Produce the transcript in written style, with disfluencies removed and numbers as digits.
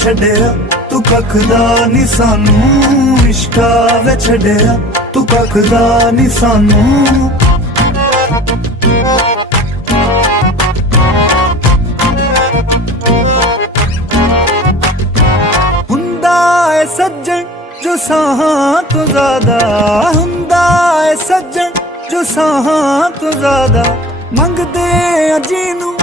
ਛੱਡਿਆ ਤੂੰ ਕੱਖ ਦਾ ਨੀ ਸਾਨੂੰ, ਇਸ਼ਕਾ ਵੇ ਛੱਡਿਆ ਤੂੰ ਕੱਖ ਦਾ ਨੀ ਸਾਨੂੰ। ਹੁੰਦਾ ਏ ਸੱਜਣ ਜੋ ਸਾਹਾਂ ਤੋਂ ਜ਼ਿਆਦਾ, ਹੁੰਦਾ ਏ ਸੱਜਣ ਜੋ ਸਾਹਾਂ ਤੋਂ ਜ਼ਿਆਦਾ, ਮੰਗਦੇ ਆ ਜੀ ਨੂੰ